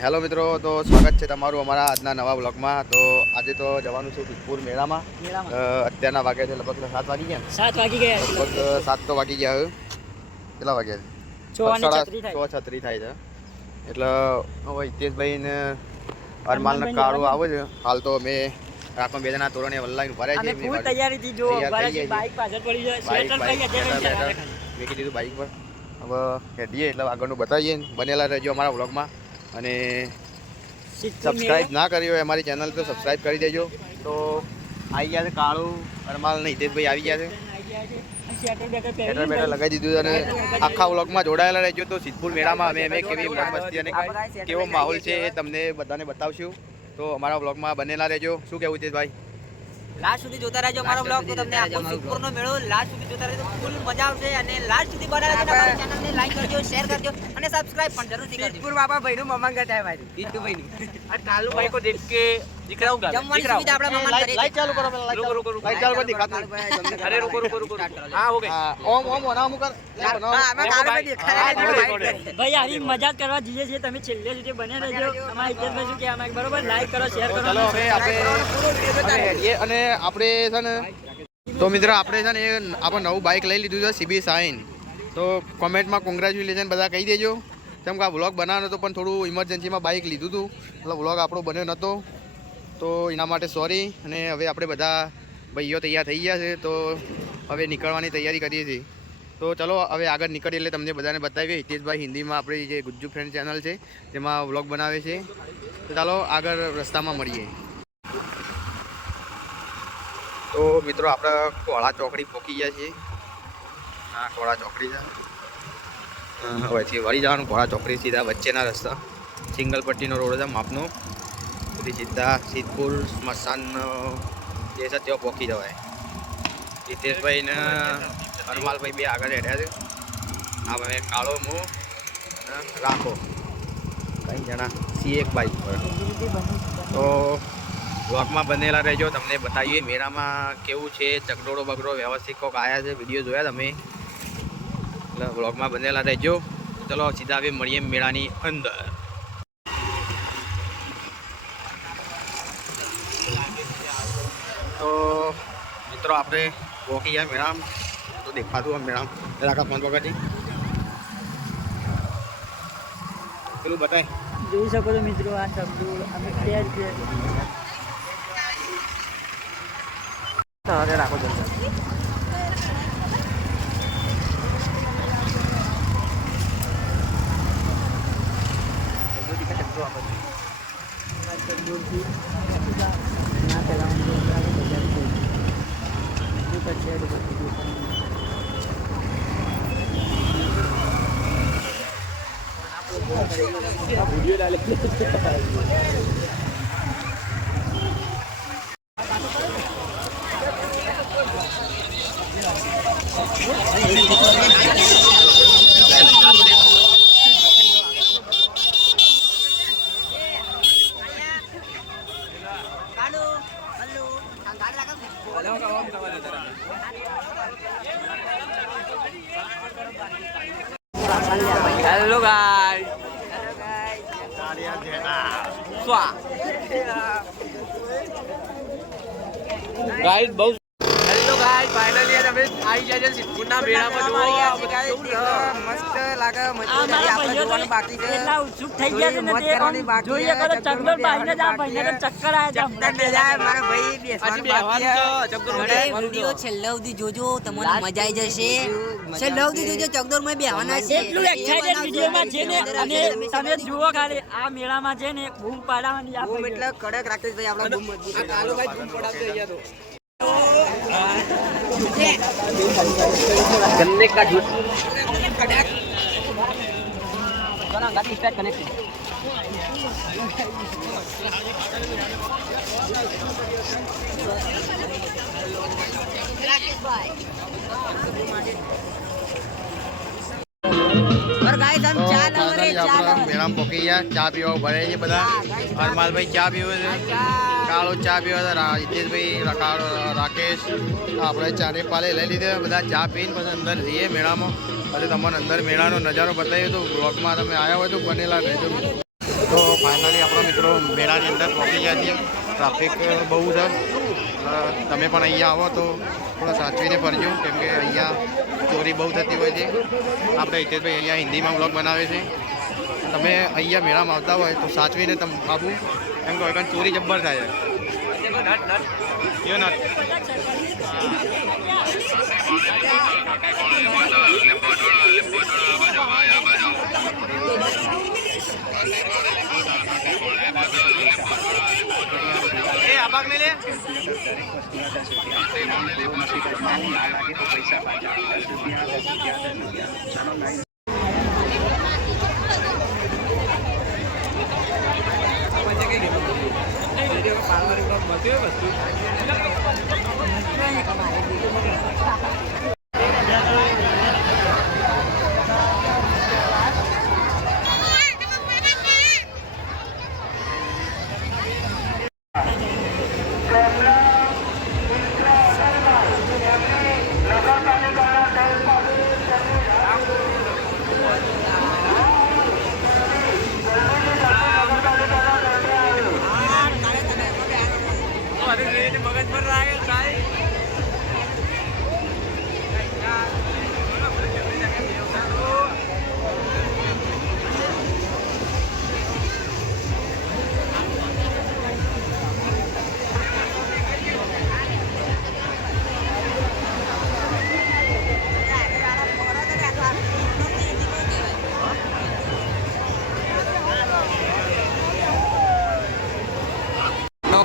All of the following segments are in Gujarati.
હેલો મિત્રો, તો સ્વાગત છે તમારું અમારા આજના નવા બ્લોગમાં. તો આજે તો જવાનું છે સિદ્ધપુર મેળામાં. અત્યારના વાગ્યા છે લગભગ 7 વાગી ગયા. 7 વાગી ગયા, લગભગ 7 તો વાગી ગયા. કેટલા વાગ્યા છે? 6:36 થાય છે. એટલે હવે હિતેશભાઈ ને અરમાલને કાળું આવે છે. હાલ તો અમે રાખો બે જણા તોરણે વલ્લાઈને ઉભા રહ્યા છે. ફૂલ તૈયારીથી જો બાઈક પાછળ પડી જાય. સ્વેટર ભાઈ અત્યારે મેકી દીધું બાઈક પર. હવે હેડીએ એટલે આગળનું બતાવીએ. બનેલા રહેજો અમારા બ્લોગમાં. અને સબસ્ક્રાઇબ ના કરી હોય અમારી ચેનલ તો સબસ્ક્રાઇબ કરી દેજો. તો આવી ગયા છે કાળું, અરમાલ ને હિતેશભાઈ આવી ગયા છે. બેટર લગાવી દીધું અને આખા વ્લોગમાં જોડાયેલા રહેજો. તો સિદ્ધપુર મેળામાં અમે કેવી મસ્તી અને કેવો માહોલ છે એ તમને બધાને બતાવશું. તો અમારા વ્લોગમાં બનેલા રહેજો. શું કહેવું હિતેશભાઈ? લાસ્ટ સુધી જોતા રહેજો અમારો બ્લોગ. તો તમને આખો સિદ્ધપુરનો મેળો લાસ્ટ સુધી જોતા રહેજો, ફૂલ મજા આવશે. અને લાસ્ટ સુધી બના રહેજો. અમારી ચેનલને લાઈક કરજો, શેર કરજો અને સબસ્ક્રાઇબ પણ જરૂરથી કરજો. સિદ્ધપુર બાપા ભાઈનું મમાંગત है भाई, सिद्धू भाई और कालू भाई को देख के दिखराऊंगा. जमवानी सुविधा આપડા મમાન કરે. लाइट चालू करो, रुको लाइट चालू कर दिखाता. अरे रुको हां हो गई. ओम होना मुकर भाई આવી મજાક કરવા જઈએ છીએ. તમે છેલ્લે સુધી બને રહેજો. અમારા હિતેશભાઈ શું કહેવા માંગે બરોબર? લાઈક કરો, શેર કરો. ચલો હવે આપણે અને આપણે છે ને તો મિત્રો આપણે છે ને આપણે નવું બાઇક લઈ લીધું છે CB શાઇન. તો કોમેન્ટમાં કોંગ્રેચ્યુલેશન બધા કહી દેજો. કેમ કે આ વ્લોગ બનાવવાનો હતો પણ થોડું ઇમરજન્સીમાં બાઇક લીધું હતું એટલે વ્લોગ આપણો બન્યો નહોતો. તો એના માટે સોરી. અને હવે આપણે બધા ભાઈઓ તૈયાર થઈ ગયા છે. તો હવે નીકળવાની તૈયારી કરીએ છીએ. તો ચલો હવે આગળ નીકળીએ એટલે તમને બધાને બતાવીએ. હિતેશભાઈ હિન્દીમાં આપણી જે ગુજ્જુ ફ્રેન્ડ ચેનલ છે તેમાં વ્લોગ બનાવે છે. તો ચાલો આગળ રસ્તામાં મળીએ. તો મિત્રો આપણે કોળા ચોકડી પહોંચી ગયા છીએ. હા, કોળા ચોકડી છે. હવેથી વળી જવાનું કોળા ચોકડી સીધા વચ્ચેના રસ્તા. સિંગલ પટ્ટીનો રોડ છે માપનો. પછી સીધા સિદ્ધપુર સ્મશાન જે છે ત્યાં પહોંચી જવાય. હિતેશભાઈ ને હરમાલભાઈ બે આગળ હેડ્યા છે. આ ભાઈ કાળો મો રાખો કઈ જણા એક બાઈક પર. તો વ્લોગમાં બનેલા રહેજો. તમને બતાવીએ મેળામાં કેવું છે. ચકડોળો બગડો વ્યવસ્થિત કોક આવ્યા છે. વિડીયો જોયા તમે એટલે વ્લોગમાં બનેલા રહેજો. ચલો સીધા હવે મળીએ મેળાની અંદર. તો મિત્રો આપણે પહોંચી ગયા મેળામાં. તો દેખાતું આમ મેળામાં રાખા ફોન પકડતી પેલું બતાય જોઈ શકો છો મિત્રો. આ ચકડોળ અમે રાખો જલ્દી. वीडियो डाले हेलो गाइस. गाइस बहुत हेलो गाइस फाइनली અમે આવી ગયા છે સિદ્ધપુરના મેળામાં. જોવો મસ્ત લાગે. મજા આપણે જોવાનું બાકી છે. એટલા ઉત્સુક થઈ ગયા છે ને તે જોઈએ કરો. ચકડોળ ભાઈને જ આ ભાઈને તો ચક્કર આયા છે. મારા ભાઈ બેસવાનું બાકી છે. ચકડોળ વિડિયો છેલ્લે સુધી જોજો, તમને મજા આવી જશે. છેલ્લે સુધી જોજો. ચકડોળમાં બેહવાના છે. એટલું એક્સાઇટેડ વિડિયોમાં છે ને. અને તમે જુઓ ખાલી આ મેળામાં છે ને બૂમ પાડવાની. આ બૂમ એટલે કડક રાકેશભાઈ આપણા બૂમ મજબૂત. આ કાલો ભાઈ બૂમ પડાવતો અહીંયા તો गन्ने का जूस गाड़ी स्टार्ट कनेक्ट. મેળામાં પોકી ગયા. ચા પીવા ભરે છે બધા. હરમાલભાઈ ચા પીવે છે, કાળો ચા પીવે છે, હિતેશભાઈ રાકેશ આપણે ચારે પાલે લઈ લીધે. બધા ચા પીને પછી અંદર જઈએ મેળામાં. પછી તમને અંદર મેળાનો નજારો બતાવીએ. તો બ્લોગમાં તમે આવ્યા હોય તો બનેલા રહેજો. તો ફાઇનલી આપણા મિત્રો મેળાની અંદર પહોંચી ગયા છીએ. ટ્રાફિક બહુ છે. તમે પણ અહીંયા આવો તો થોડા સાચવીને ફરજો, કેમ કે અહીંયા ચોરી બહુ થતી હોય છે. આપણે હિતેશભાઈ અહીંયા હિન્દીમાં બ્લોગ બનાવે છે. તમે અહીંયા મેળામાં આવતા હોય તો સાચવીને તમે બાબુ, કેમ કે હોય ચોરી જબ્બર થાય છે.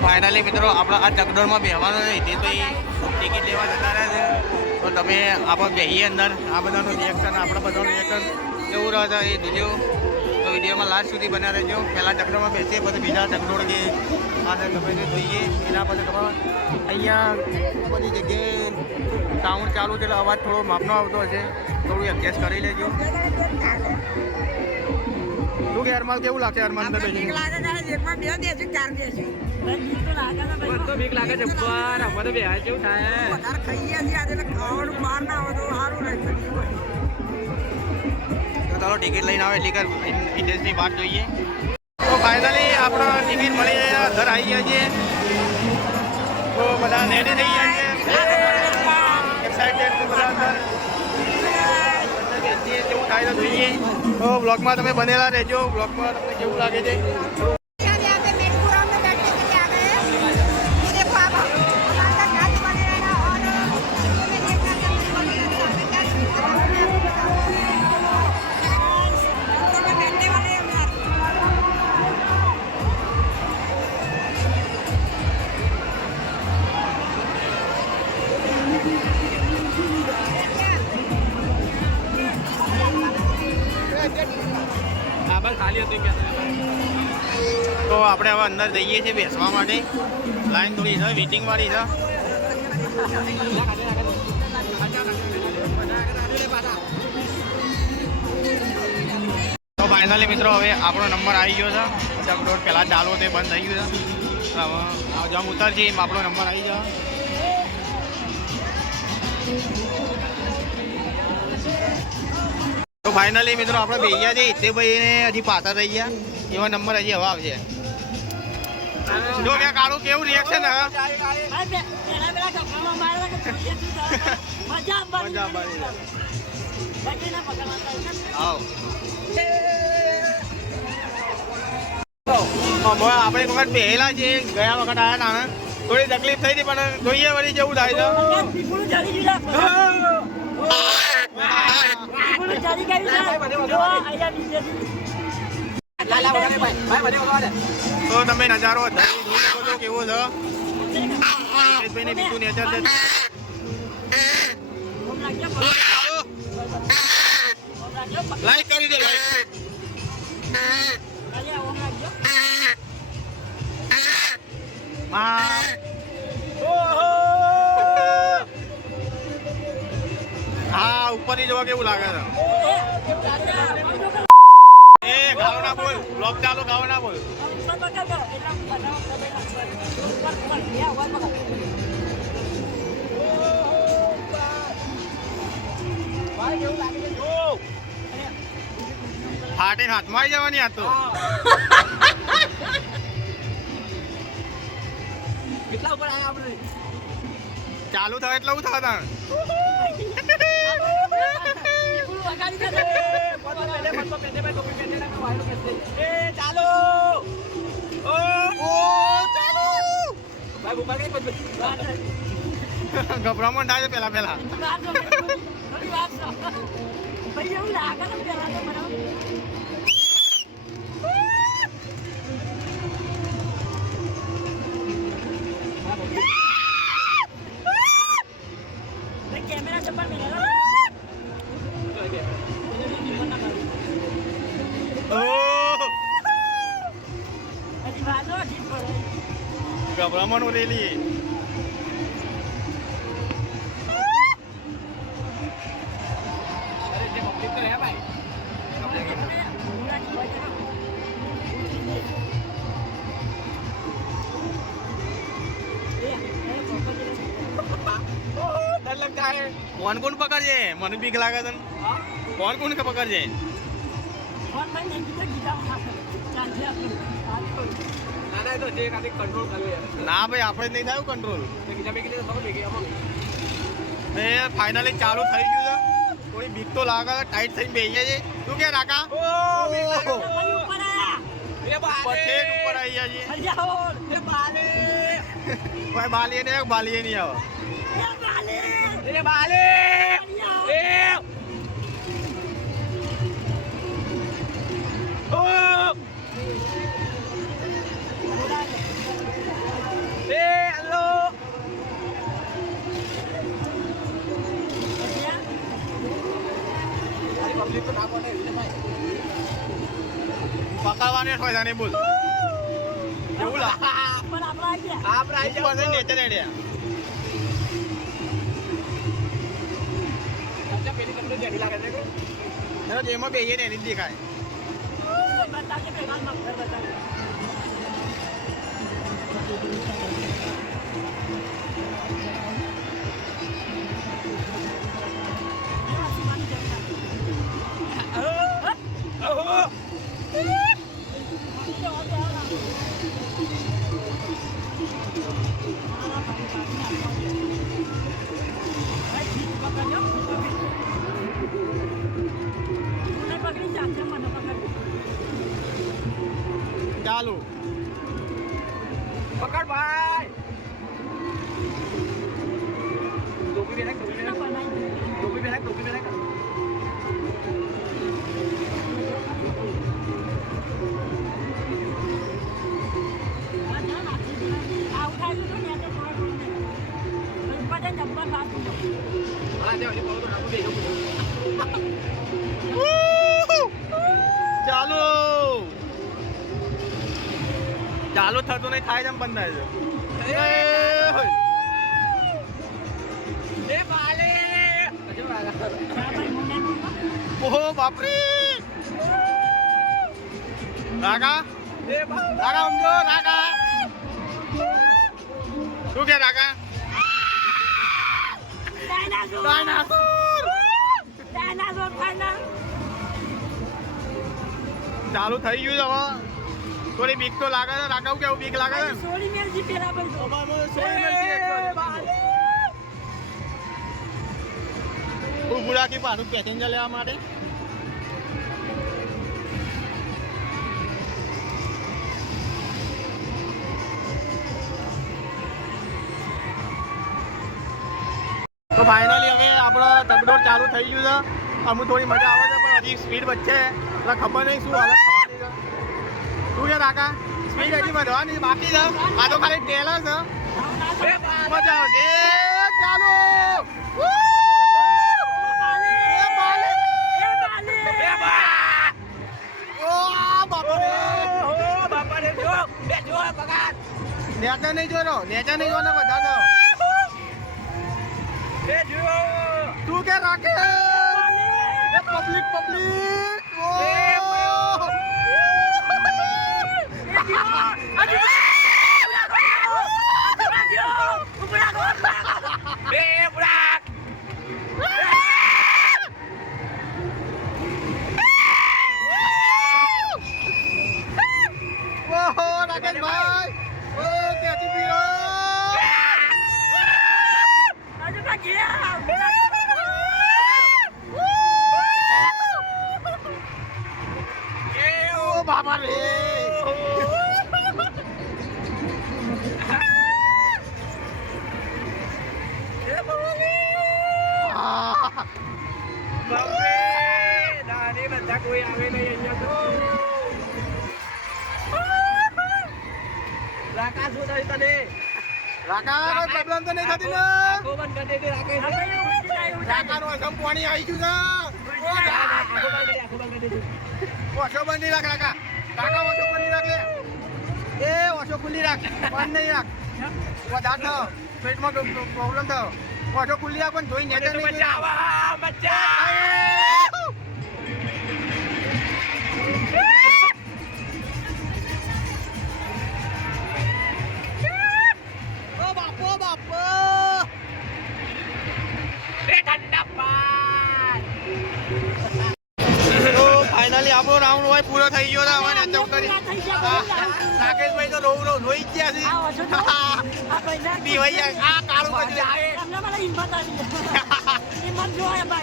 ફાઇનલી મિત્રો આપણે આ ચકડોળમાં બેસવાનું નહીં, તે તો ટિકિટ લેવા જતા રહ્યા છે. તો તમે આપણે બેસીએ અંદર. આ બધાનું રિએક્શન, આપણા બધાનું રિએક્શન કેવું રહે છે એ જોજો. તો વિડીયોમાં લાસ્ટ સુધી બન્યા રહેજો. પહેલાં ચકડોળમાં બેસીએ, પછી બીજા ચકડોળ કે આ ગમે તે જોઈએ. એના પછી ખબર અહીંયા બધી જગ્યાએ સાઉન્ડ ચાલુ છે એટલે અવાજ થોડો માપનો આવતો હશે, થોડું એડજસ્ટ કરી લેજો. શું કે અરમાલ કેવું લાગશે? અરમાલ અંદર બેસી બીક લાગે છે પર અમારે બે હાલ કેવું થાય તો ચાલો ટિકિટ લઈને આવે એટલી કર ઇન્ડસ્ટ્રી વાત જોઈએ. તો ફાઇનલી આપણો ટિકિટ મળી જાય, ઘર આવી ગયા છીએ. તો બધા રેડી થઈ ગયા છે, એક્સાઇટેડ છે બધા અંદર. કેવું થાય તો જોઈએ. તો બ્લોગમાં તમે બનેલા રહેજો. બ્લોગમાં તમને કેવું લાગે છે? તો આપણે હવે અંદર જઈએ છીએ બેસવા માટે. લાઈન થોડી છે, વેઇટિંગ વાળી છે. તો ફાઇનલી મિત્રો હવે આપણો નંબર આવી ગયો છે. ચકડોળ પહેલાં ચાલુ તે બંધ થઈ ગયું છે. હવે જેમ ઉતરશે એમ આપણો નંબર આવી જાય. તો ફાઇનલી મિત્રો આપણે બે ગયા છીએ. તે ભાઈને હજી પાછા થઈ ગયા, એવા નંબર હજી હવે આવશે. જો કે કાળું કેવું રિએક્શન હવે આપણે એક વખત પહેલા છે, ગયા વખત આવ્યા હતા, થોડી તકલીફ થઈ હતી, પણ જોઈએ વળી જેવું થાય છે. તો તમે નજારો જોઈ શકો છો કેવો છે. બીજું નેચર છે. લાઈક કરી દે, લાઈક. હા, ઉપરની જોવા કેવું લાગે છે. એ ગાવ ના બોલ, બ્લોગ ચાલુ, ગાવ ના બોલ. ફાટીને હાથમાં આવી જવાની આ તો કેટલા ઉપર આયા આપણે ચાલુ થાય એટલે હું થાય તાણ ચાલો ઓ ચાલુ ગભરામણ થાય છે પેલા પેલા कैमरा चप्पल मिलेगा ઓ अजी भालो अजी पड़े ગભરામણ ઉરેલી અરે જે પબ્લિક તો હે ભાઈ डर लगता है કોણ કોણ પકડજે મને બીક લાગે છે કોણ કોણ પકડજે फोन में नहीं तो गिरा चाल जा ના ના એ તો જે ખાલી કંટ્રોલ કરે ના ભાઈ આપણે જ નહીં થયું કંટ્રોલ બીજા બે કીધે ખબર લઈ ગયા એ ફાઇનલી ચાલુ થઈ ગયું છે થોડી બીક તો લાગે છે ટાઈટ થઈને બેસી જાય છે તું કે રાકા ऊपर आया એ પઠેટ ઉપર આવી જાય છે अरे और એ બાલે કોઈ બાલીએ ને બાલીએ નહીં આવે ये वाले એ બાલે એ ઓ એ હેલો અરે પબ્લિક તો ના પડે એટલે ભાઈ પકડવાને હોય જાને બોલ એવું લાગે पर आपला आ गया આપણે આવી ઉપર જાવ નેચર એડિયા અચ્છા પેલી તમને જેડી લાગે છે કે એનો જેમાં બેહીએ ને એની જ દેખાય बता के पेगाल मत कर बता पकड़ी चाचा मन पकड़ ચાલુ પકડ ભાઈ ટોપી પહેરાય ટોપી પહેરાય ટોપી પહેરાય ટોપી પહેરાય હા તે ઓલી પાઉં તો નાખું દે ચાલુ ચાલુ થતું નહીં થાય જેમ બંધ થાય એ બાલે અજબ લાગે ઓહો બાપરે રાકા એ બાલે રાકા સમજો રાકા શું કે રાકા ડાયનાસોર ચાલુ થઈ ગયું છે હવે થોડી બીક તો લાગે છે રાકા કેવું બીક લાગે છે સોરી મેલ જી પેલા ભાઈ ઊભું રાખી પાછું પેસેન્જર લેવા માટે તો ફાઇનલી હવે આપણો તગડોળ ચાલુ થઈ ગયું છે અમુક થોડી મજા આવે છે પણ હજી સ્પીડ વચ્ચે એટલે ખબર નહીં શું હાલત થવાની છે શું છે રાકા સ્પીડ હજી વધવાની બાકી છે આ તો ખાલી ટેલર છે મજા આવશે ચાલો નેચર નહીં જોયો નેચર નહીં જોવાનો બધા તો તું કે રાખે પબ્લિક પબ્લિક ઓ બાબા રે નાની બધા કોઈ આવે નહીં અહીંયા તો રાકા શું થયું તને રાકા કોઈ પ્રોબ્લેમ તો નહીં થતી ને આંખો બંધ કરી દે રાકે રાકાનું અસમ પાણી આવી ગયું છે ઓ આંખો બંધ કરી દે ઓછો બંધ નહીં રાખ રાકા રાકા ઓછો બંધ નહીં રાખ લે એ ઓછો ખુલ્લી રાખ બંધ નહીં રાખ વધાર થયો પેટમાં પ્રોબ્લેમ થયો ઓછો ખુલ્લી રાખ પણ જોઈ નેચર નહીં બચાવા બચા ફાઇનલી આપણો રાઉન્ડ હોય પૂરો થઈ ગયો છે હવે નેચર ઉતરી રાકેશભાઈ તો રોઈ જ ગયા છે બીવાઈ જાય આ કાળું બધું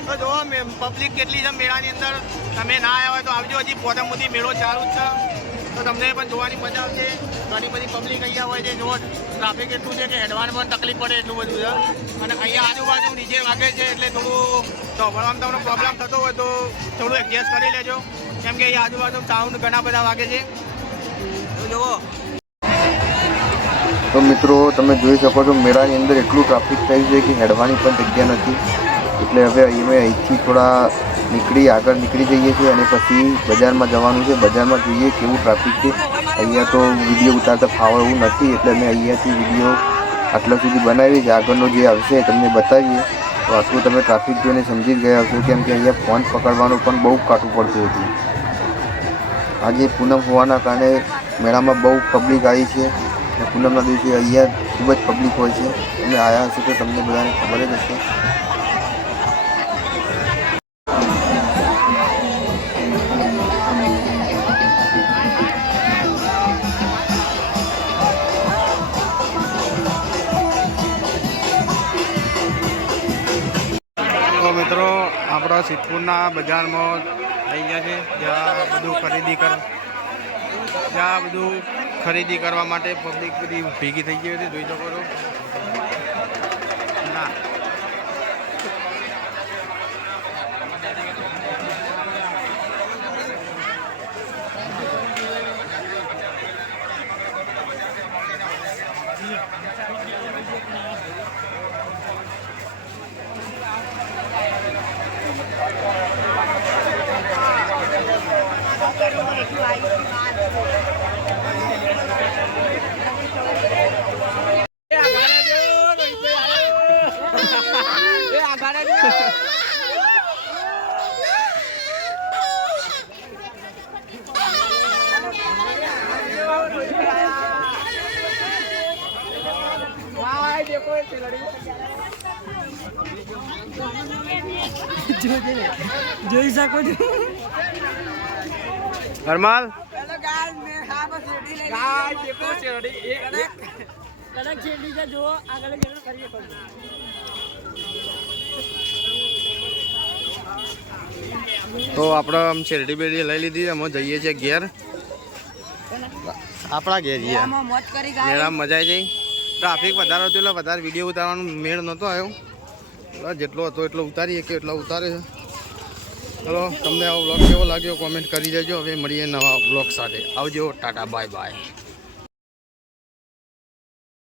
તો જો પબ્લિક કેટલી છે મેળાની અંદર તમે ના આવ્યા હોય તો આવજો હજી પોતે મોટી મેળો ચાલુ જ છે તો તમને પણ જોવાની મજા આવશે ઘણી બધી પબ્લિક અહીંયા હોય છે જો ટ્રાફિક એટલું છે કે હેડવાની પણ તકલીફ પડે એટલું બધું છે અને અહીંયા આજુબાજુ ડીજે વાગે છે એટલે થોડું સાંભળવામાં તમને પ્રોબ્લેમ થતો હોય તો થોડું એડજસ્ટ કરી લેજો કેમ કે અહીંયા આજુબાજુ સાઉન્ડ ઘણા બધા વાગે છે તો જુઓ તો મિત્રો તમે જોઈ શકો છો મેળાની અંદર એટલું ટ્રાફિક થયું છે કે હેડવાની પણ જગ્યા નથી એટલે હવે અમે અહીંથી થોડા આગળ નીકળી જઈએ છીએ અને પછી બજારમાં જવાનું છે બજારમાં જોઈએ કેવું ટ્રાફિક છે અહીંયા તો વિડીયો ઉતારતા ફાવે એવું નથી એટલે અમે અહીંયાથી વિડીયો આટલા સુધી બનાવી છે આગળનો જે આવશે તમને બતાવીએ તો આટલું તમે ટ્રાફિક જોઈને સમજી જ ગયા હશો કેમ કે અહીંયા ફોન પકડવાનું પણ બહુ કાઠું પડતું હતું આજે પૂનમ હોવાના કારણે મેળામાં બહુ પબ્લિક આવી છે અને પૂનમના દિવસે અહીંયા ખૂબ જ પબ્લિક હોય છે તમે આવ્યા હશો તો તમને બધાને ખબર જ હશે મિત્રો આપણા સિદ્ધપુરના બજારમાં થઈ ગયા છે જ્યાં બધું ખરીદી કરવા માટે પબ્લિક બધી ભેગી થઈ ગઈ હતી જોઈ શકો છો ના જોઈ શકો છો હરમાલ કડક શેરડી છે જુઓ આગળ કરીએ તો આપણે આમ શેરડી બેરડી લઈ લીધી અમે જઈએ છીએ ઘેર આપણા ઘેર જઈએ મેળામાં મજા આવી જઈ ટ્રાફિક વધારે હતો એટલે વધારે વિડીયો ઉતારવાનો મેળ નહોતો આવ્યો જેટલો હતો એટલો ઉતારીએ કે એટલો ઉતારે છે ચલો તમને આવો બ્લોગ કેવો લાગ્યો કોમેન્ટ કરી દેજો હવે મળીએ નવા બ્લોગ સાથે આવજો ટાટા બાય બાય